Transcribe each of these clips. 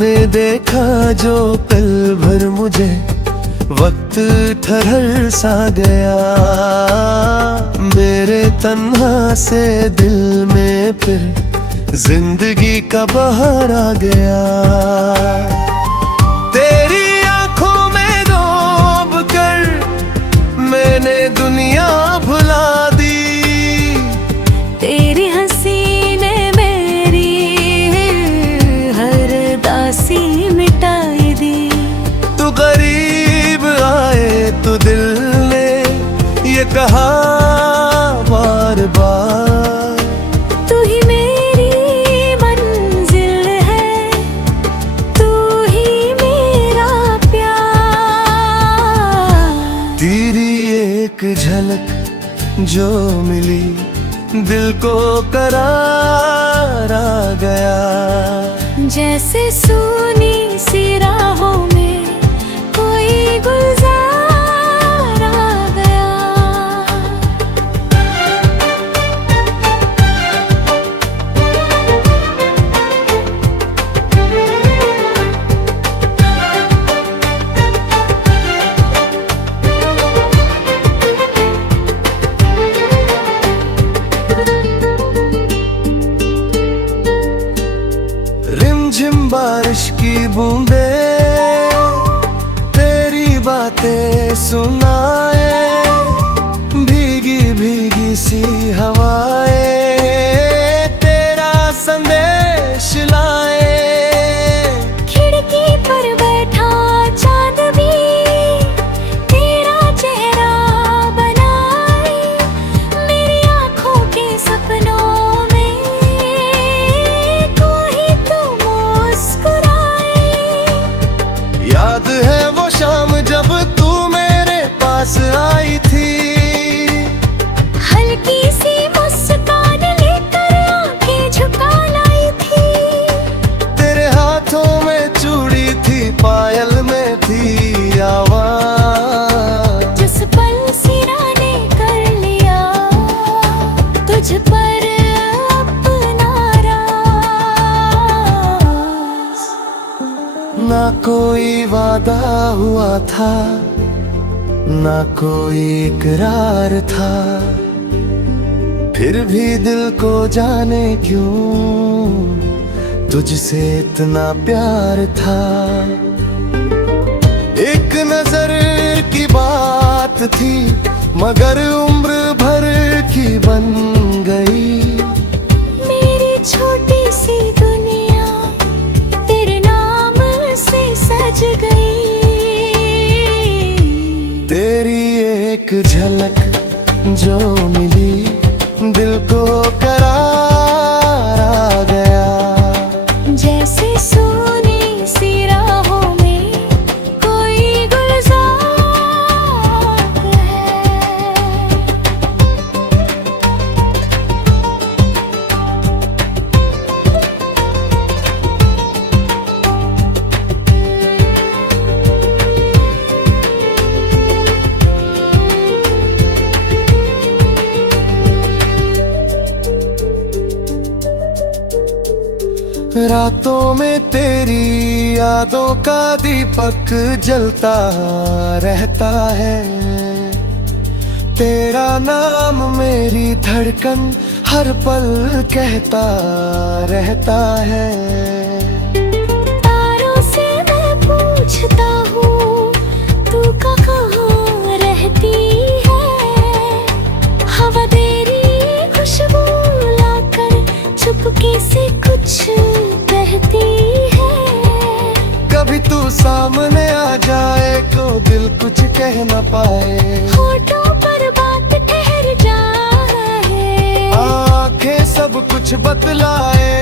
तूने देखा जो पल भर मुझे वक्त ठहर सा गया, मेरे तन्हा से दिल में फिर जिंदगी का बहार आ गया। तेरी आंखों में डूब कर मैंने दुनिया भुला दी, तेरी हंसी ने मेरी हर दासी मिटाई दी। तू करीब आए तो दिल ने ये कहा बार बार, तू ही मेरी मंजिल है, तू ही मेरा प्यार। तेरी एक झलक जो मिली दिल को करार आ गया, जैसे सूनी सी राहों में कोई गुलजार आ गया। रिमझिम बारिश की बूंदे तेरी बातें सुनाए, भीगी भीगी सी हवाएं तेरा संदेश लाए। खिड़की पर बैठा चांद भी तेरा चेहरा बनाए, मेरी आंखों के सपनों में कोई तो मुस्कुराए। याद है वो शाम जब तू मेरे पास आई थी, हल्की सी मुस्कान लेकर आंखें झुका लाई थी। तेरे हाथों में चूड़ी थी, पायल में थी आवाज, जिस पल सिरा ने कर लिया तुझ पर अपना राज। ना कोई वादा हुआ था, ना कोई इकरार था, फिर भी दिल को जाने क्यों तुझसे इतना प्यार था। एक नजर की बात थी मगर उम्र भर की बन गई, मेरी छोटी सी दुनिया तेरे नाम से सज गई। तेरी एक झलक जो मिली दिल को करार आ गया, जैसे सोनी सी राहों में कोई गुलजार है। रातों में तेरी यादों का दीपक जलता रहता है, तेरा नाम मेरी धड़कन हर पल कहता रहता है। तारों से मैं पूछता हूँ तू कहाँ रहती है, हवा तेरी खुशबू लाकर चुपके से कुछ कहती है। कभी तू सामने आ जाए तो दिल कुछ कह न पाए, होठों पर बात ठहर जाए, आंखें सब कुछ बतलाए।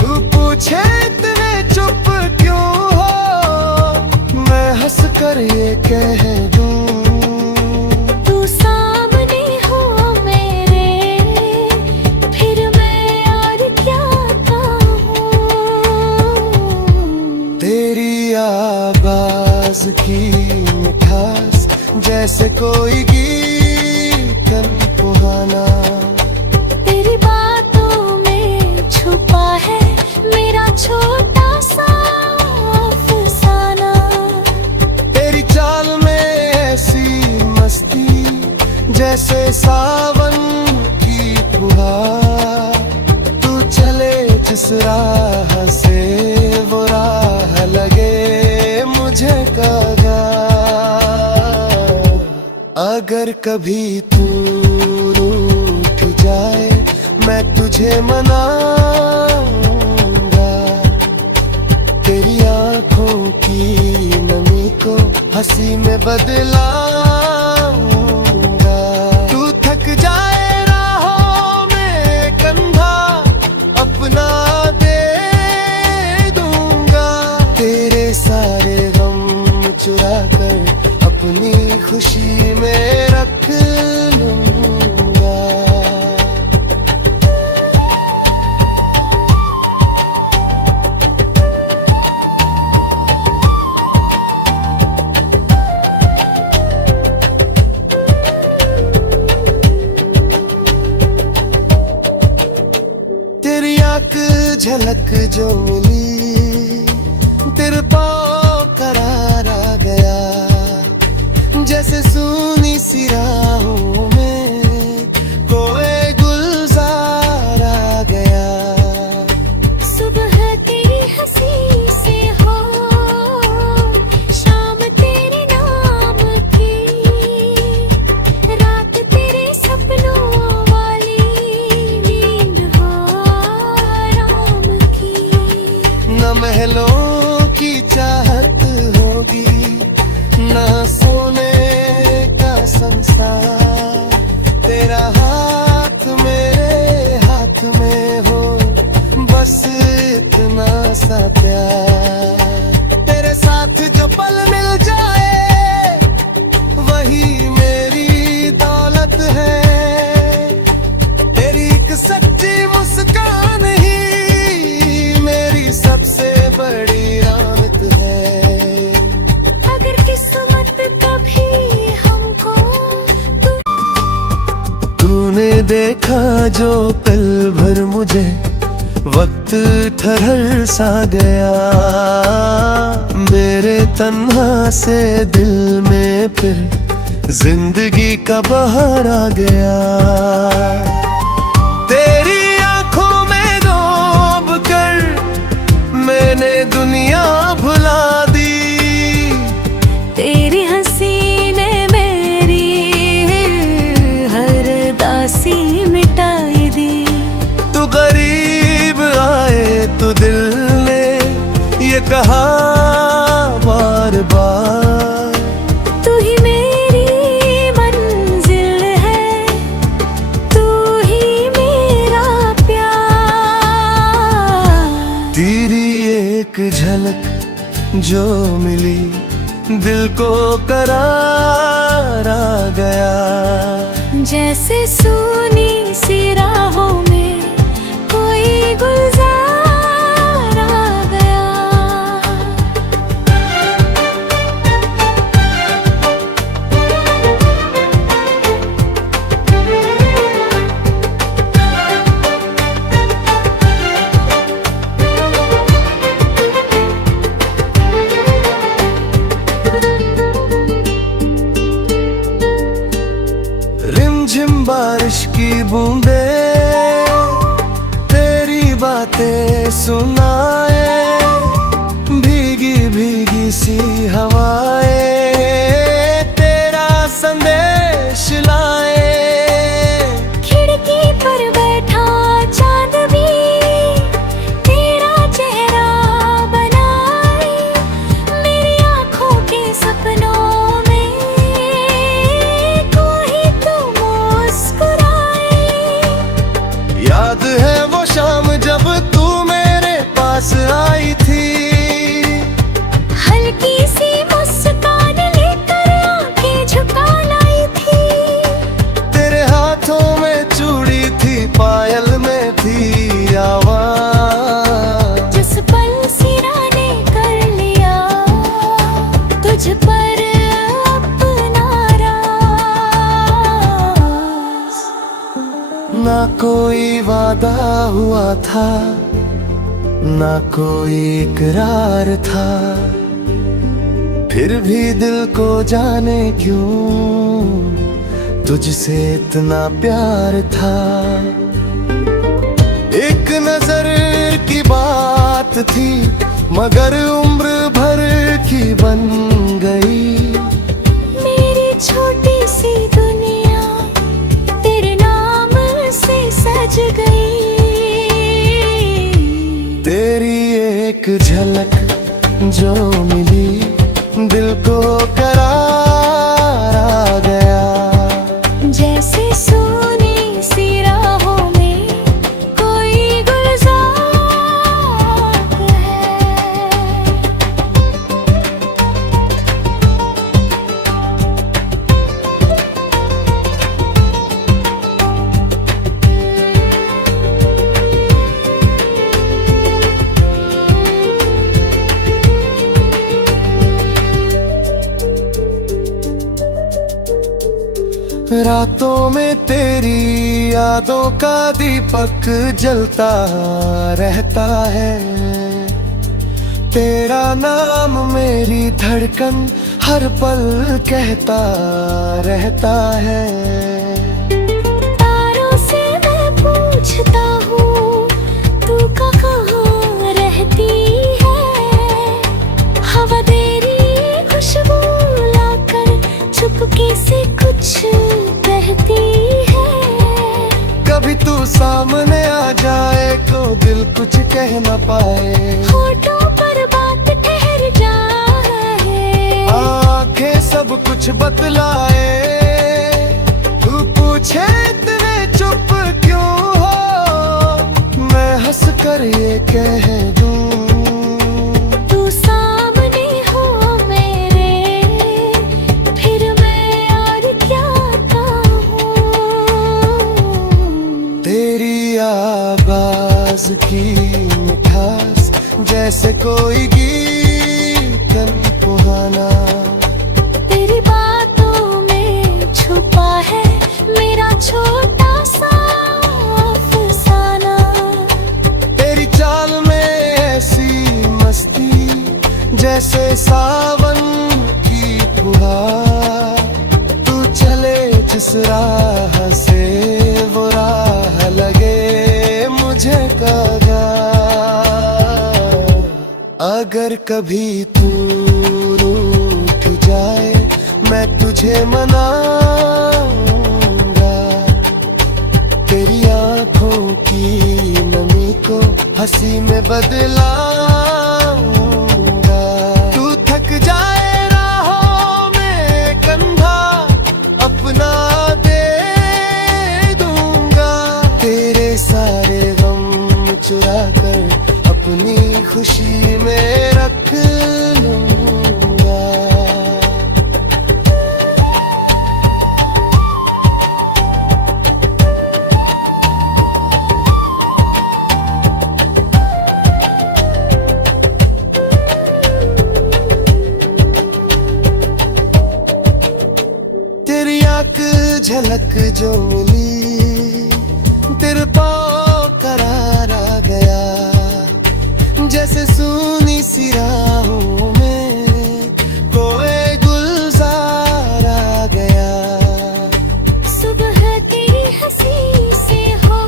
तू पूछे इतने चुप क्यों हो, मैं हंस कर ये कह दूं, तू सामने हो मेरे फिर मैं और क्या कहूँ। तेरी आवाज की मिठास जैसे कोई गीत पुराना, तेरी बातों में छुपा है मेरा छोटा सावन की फुहार, तू चले जिस राह से वो राह लगे मुझे कदा। अगर कभी तू रूठ जाए मैं तुझे मनाऊंगा, तेरी आंखों की नमी को हंसी में बदलाऊंगा। तू थक जाए राहों में कंधा अपना दे दूंगा, तेरे सारे गम चुरा कर अपनी खुशी में रख लूंगा। तेरी आंख झलक जो मिली तेरे पाँव करार आ गया, जैसे सूनी सी राहों में कोई गुलजार आ गया। सुबह तेरी हंसी से हो शाम तेरे नाम की, रात तेरे सपनों वाली नींद हो आराम की। न महलों की चाहत होगी न सोने का संसार, तेरा हाथ मेरे हाथ में हो बस इतना सा प्यार। तेरे साथ जो पल मिल जाए वही मेरी दौलत है, तेरी एक सच्ची मुस्कान ही मेरी सबसे बड़ी राहत है। अगर किस्मत कभी हमको तूने देखा जो पल भर मुझे वक्त ठहर सा गया, मेरे तन्हा से दिल में फिर जिंदगी का बहार आ गया। तेरी आंखों में डूब कर मैंने दुनिया भुला दी, तेरी हंसी ने मेरी हर दासी मिटाई दी। तू गरीब आए तो दिल ने ये कहा बार बार, तू ही मेरी मंजिल है, तू ही मेरा प्यार। तेरी एक झलक जो मिली दिल को करार आ गया, जैसे सूनी सी राहों में कोई गुलजार आ गया। रिमझिम बारिश की बूंदे तेरी बातें सुनाए, भीगी भीगी सी हवाएं तेरा संदेश लाए। खिड़की पर बैठा चांद भी तेरा चेहरा बनाए, मेरी आंखों के सपनों में कोई तो मुस्कुराए। याद है वो शाम जब तू मेरे पास आई थी, हल्की सी मुस्कान लेकर आंखें झुका लाई थी। तेरे हाथों में चूड़ी थी पायल में थी आवाज, जिस पल सिरा ने कर लिया तुझ पर अपना राज। ना कोई वादा हुआ था ना कोई इकरार था, फिर भी दिल को जाने क्यों तुझसे इतना प्यार था, एक नजर की बात थी मगर उम्र भर की बन गई। मेरी छोटी सी दुनिया तेरे नाम से सज गई। तेरी एक झलक जो मिली दिल को करार आ गया। जैसे सोनी सी राहों में कोई गुलजार है। रातों में तेरी यादों का दीपक जलता रहता है। तेरा नाम मेरी धड़कन हर पल कहता रहता है। तारों से मैं पूछता हूँ तू कहाँ रहती है। हवा तेरी खुशबू लाकर चुपके से कुछ कहती है। कभी तू सामने आ जाए तो दिल कुछ कह न पाए। होठों पर बात ठहर जाए, आंखें सब कुछ बतलाए। तू पूछे इतने चुप क्यों हो, मैं हंस कर ये कह दूं तू सामने हो मेरे, फिर मैं और क्या कहूँ। तेरी आवाज की मिठास जैसे कोई गीत पुराना। तेरी बातों में छुपा है मेरा छोटा सा अफसाना। तेरी चाल में ऐसी मस्ती जैसे सावन की फुहार। तू चले जिस राह से वो राह लगे मुझे कगा। अगर कभी तू रूठ जाए मैं तुझे मनाऊंगा। तेरी आंखों की नमी को हंसी में बदलाऊंगा। तू थक जाए राहों में कंधा अपना दे दूंगा। तेरे सारे गम चुरा कर अपनी खुशी में रख लूंगा। तेरी आंख झलक जो मिली तेरे पाँव करार आ गया। जैसे सूनी सी राहों में कोई गुलजार आ गया। सुबह तेरी हंसी से हो,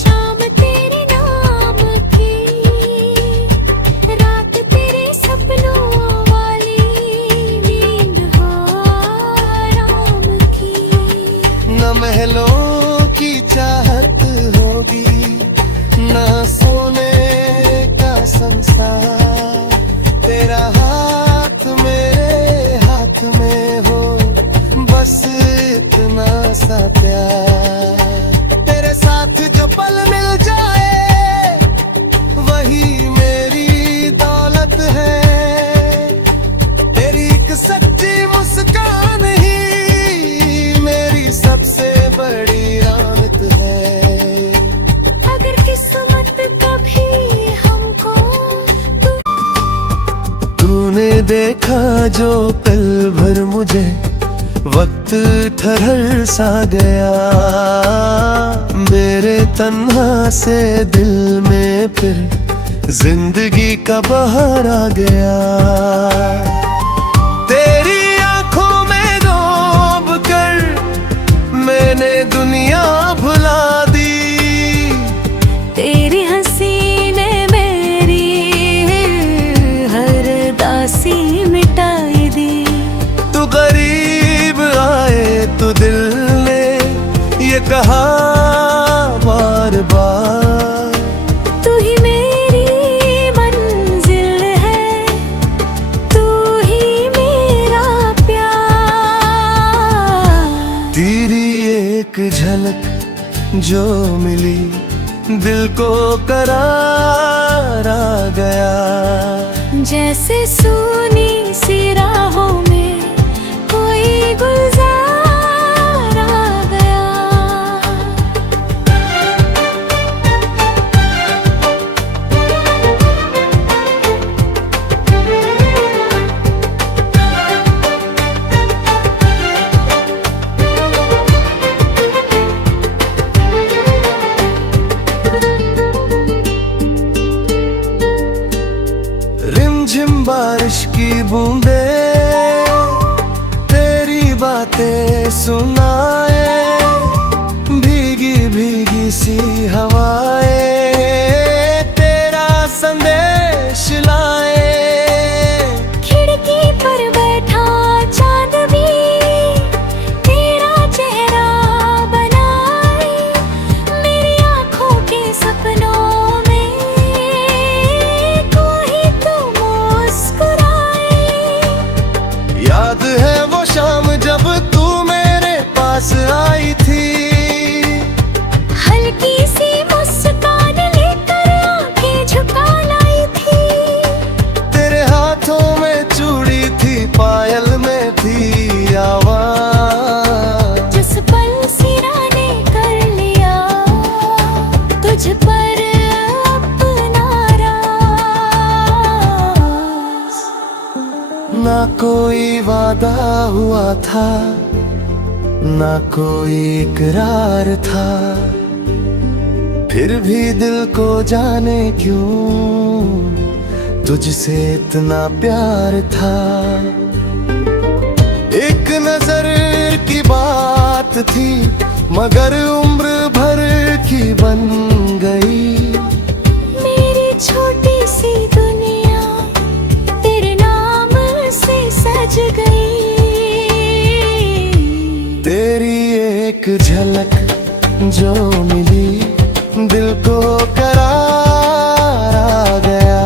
शाम तेरे नाम की, रात तेरे सपनों वाली, नींद हो आराम की। न महलों की चाहत होगी न सोने का संसार। तेरा हाथ मेरे हाथ में हो बस इतना सा प्यार। तेरे साथ जो पल मिल जाए वही मेरी दौलत है। तेरी एक सच्ची मुस्कान ही मेरी सबसे बड़ी रौनक है। अगर किस्मत कभी हमको तूने देखा जो पल भर मुझे वक्त ठहर सा गया। मेरे तन्हा से दिल में फिर जिंदगी का बहार आ गया। तेरी आंखों में डूब कर जैसे सूनी सी राहों में कोई गुलजार आ गया। रिमझिम बारिश की बूंदे तेरी बातें सुनाए, भीगी भीगी सी हवाएं तेरा संदेश लाए। खिड़की पर बैठा चांद भी तेरा चेहरा बनाए, मेरी आंखों के सपनों में कोई तो मुस्कुराए। याद है वो शाम जब तू मेरे पास आई थी, हल्की सी मुस्कान लेकर आंखें झुका लाई थी। तेरे हाथों में चूड़ी थी, पायल में थी आवाज। जिस पल सिरा ने कर लिया तुझ पर अपना राज। ना कोई वादा हुआ था, ना कोई इकरार था, फिर भी दिल को जाने क्यों तुझसे इतना प्यार था। एक नजर की बात थी मगर उम्र भर की बन गई। मेरी छोटी सी दुनिया तेरे नाम से सज गई। तेरी एक झलक जो मिली दिल को करार आ गया।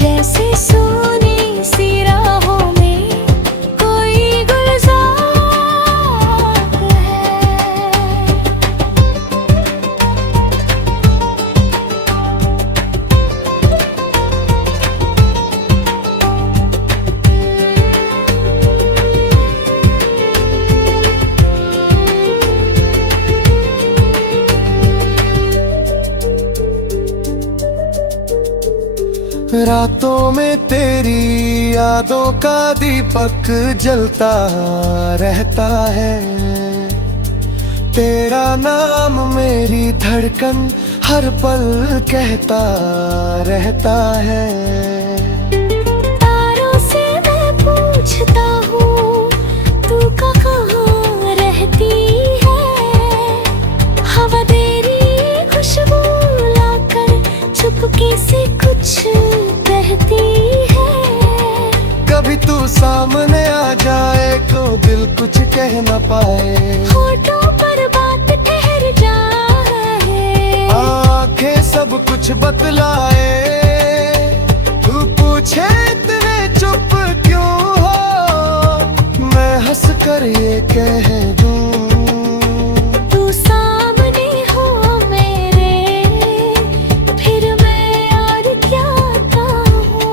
जैसे सोनी सी राहों में कोई गुलजार है। रातों में तेरी यादों का दीपक जलता रहता है। तेरा नाम मेरी धड़कन हर पल कहता रहता है। तारों से मैं पूछता हूँ तू कहाँ रहती है। हवा तेरी खुशबू लाकर चुपके से कुछ कहती है। कभी तू सामने आ जाए तो दिल कुछ कह न पाए। होठों पर बात ठहर जाए, आंखें सब कुछ बतलाए। तू पूछे इतने चुप क्यों हो, मैं हंस कर ये कह दूं। तू सामने हो मेरे, फिर मैं और क्या कहूँ।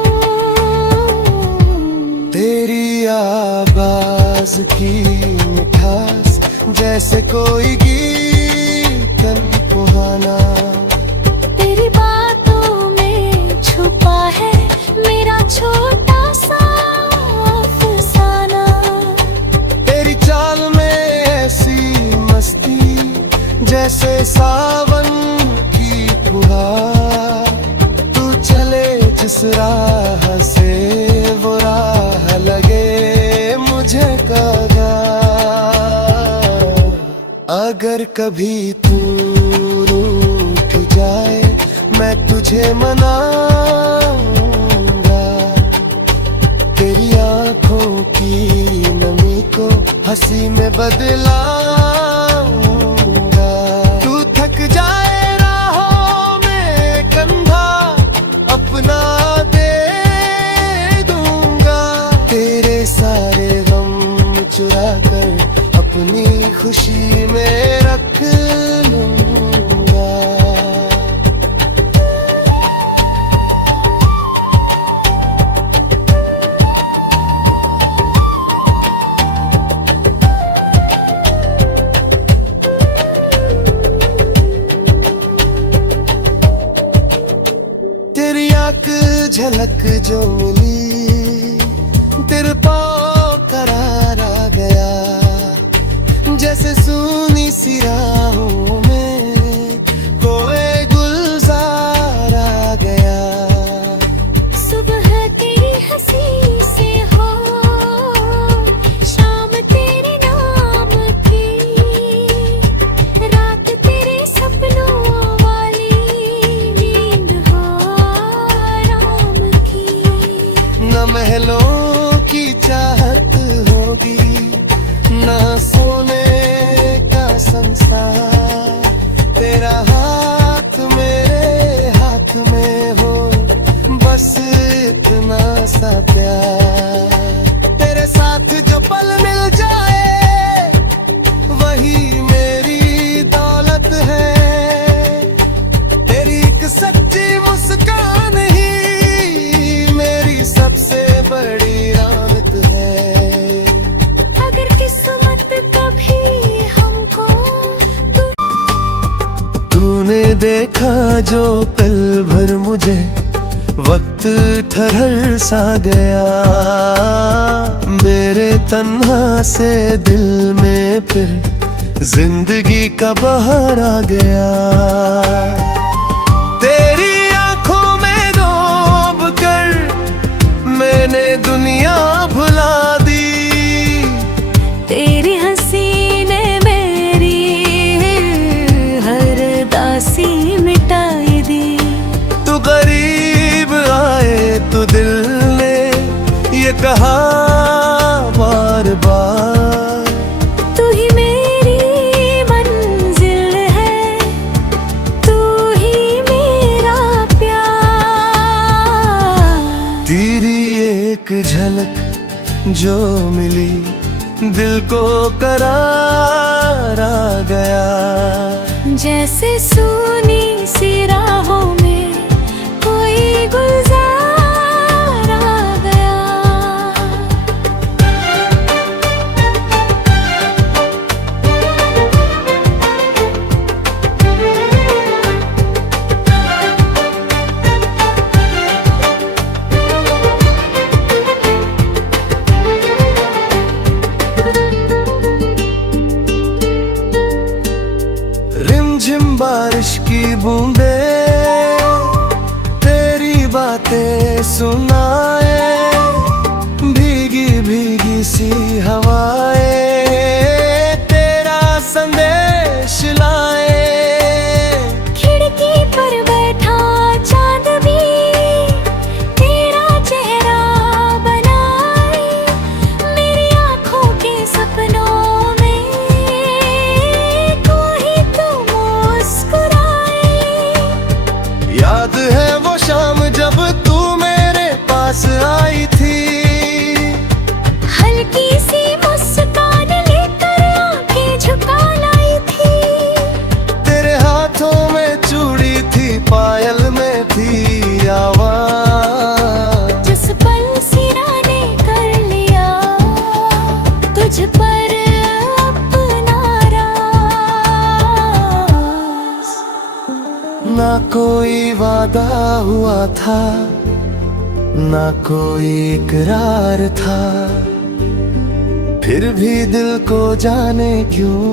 तेरी आवाज की मिठास जैसे कोई गीत पुराना। तेरी बातों में छुपा है मेरा छोटा सा अफसाना। तेरी चाल में ऐसी मस्ती जैसे सावन की फुहार। तू चले जिस राह से वो राह लगे मुझे कदा। अगर कभी तू रूठ जाए मैं तुझे मनाऊंगा। तेरी आंखों की नमी को हंसी में बदलाऊंगा। तू थक जाए राहों में कंधा अपना दे दूंगा। तेरे सारे गम चुरा कर अपनी खुशी में रख लूंगा। झलक जो मिली, दिल पाओ करार आ गया। जैसे सूनी सी राहों में कोई गुलजार आ गया। सुबह तेरी हंसी से हो, शाम तेरे नाम की, रात तेरे सपनों वाली, नींद हो आराम की। न महलों की चाहत होगी, न सोने का संसार, तेरा हाथ मेरे हाथ में हो, बस इतना सा प्यार। तेरे साथ जो पल मिल जाए वही मेरी दौलत है। तेरी एक सच्ची मुस्कान ही मेरी सबसे बड़ी राहत है। अगर किस्मत कभी हमको तूने देखा जो पल भर मुझे वक्त ठहर सा गया, मेरे तन्हा से दिल में फिर जिंदगी का बहार आ गया। तेरी आंखों में डूब कर मैंने दुनिया भुला दी। तेरी हंसी ने मेरी हर दासी मिटाई दी। तू गरीब आए तो दिल ने ये कहा बार बार, तू ही मेरी मंजिल है, तू ही मेरा प्यार। तेरी एक झलक जो मिली, दिल को करार आ गया। जैसे सूनी सी राहों में कोई गुलजार आ गया। रिमझिम बारिश की बूंदे तेरी बातें सुनाए, भीगी भीगी सी हवाएं तेरा संदेश लाए। खिड़की पर बैठा चांद भी तेरा चेहरा बनाए, मेरी आंखों के सपनों में कोई तो मुस्कुराए। याद है वो शाम जब तू मेरे पास आई थी, हल्की सी मुस्कान लेकर आंखें झुका लाई थी। तेरे हाथों में चूड़ी थी, पायल में थी आवाज। जिस पल सिरा ने कर लिया तुझ पर अपना राज। ना कोई वादा हुआ था, ना कोई इकरार था, फिर भी दिल को जाने क्यों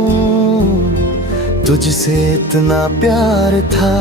तुझसे इतना प्यार था।